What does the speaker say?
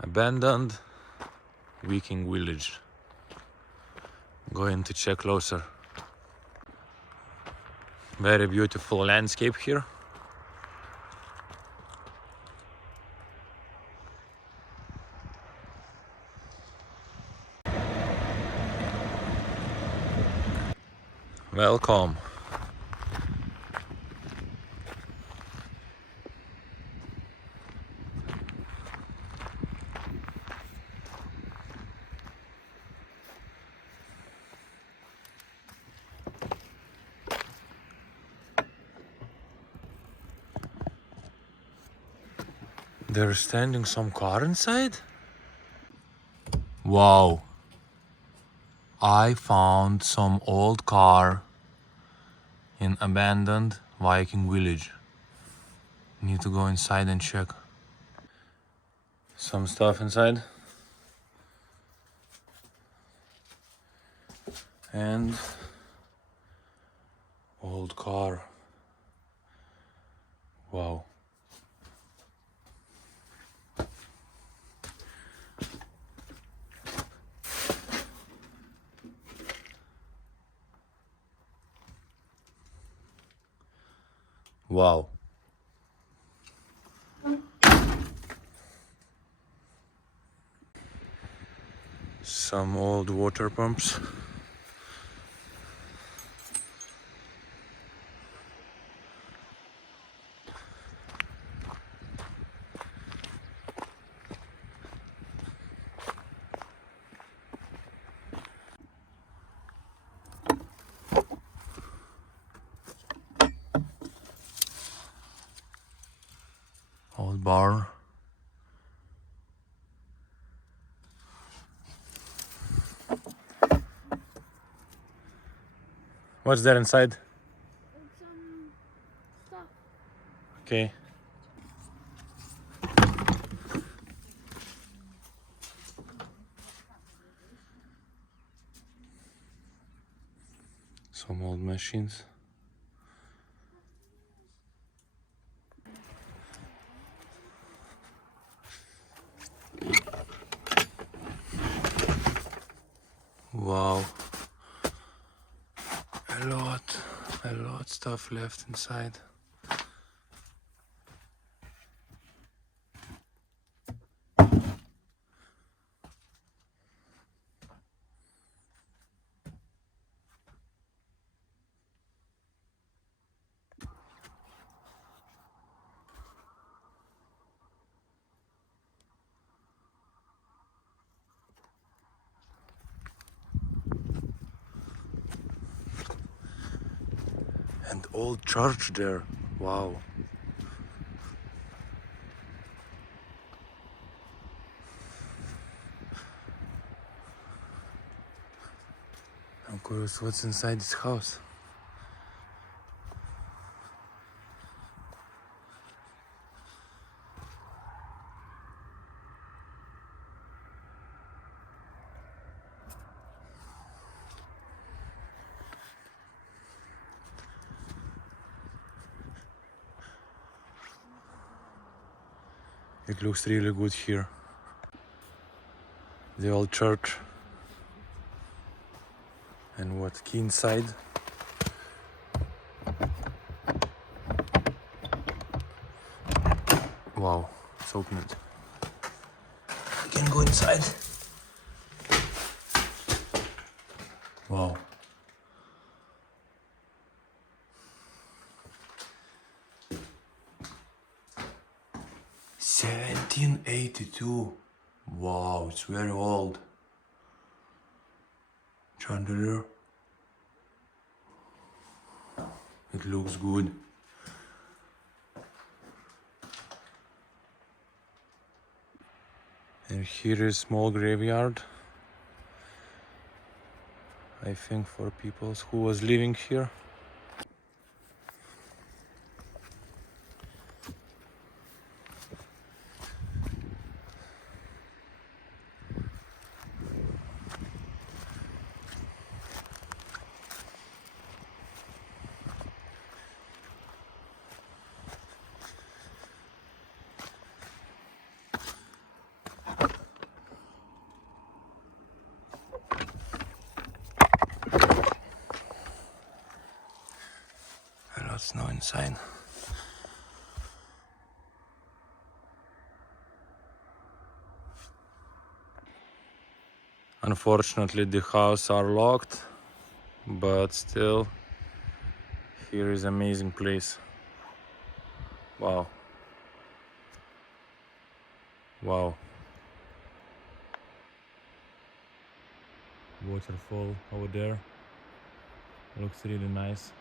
Abandoned Viking village. Going to check closer. Very beautiful landscape here. Welcome. There's standing some car inside? Wow. I found some old car in abandoned Viking village. Need to go inside and check. Some stuff inside. And old car. Wow. Wow. Some old water pumps. Old barn. What's there inside? Some stuff. Okay. Some old machines. Wow. A lot stuff left inside. And old church there. Wow. I'm curious what's inside this house. It looks really good here. The old church. And what key inside? Wow, it's opened. I can go inside. Wow. $1782. Wow, it's very old. Chandelier. It looks good. And here is small graveyard. I think for people who was living here. A lot of snow inside. Unfortunately, the houses are locked, but still, here is amazing place. Wow. Wow. Waterfall over there. Looks really nice.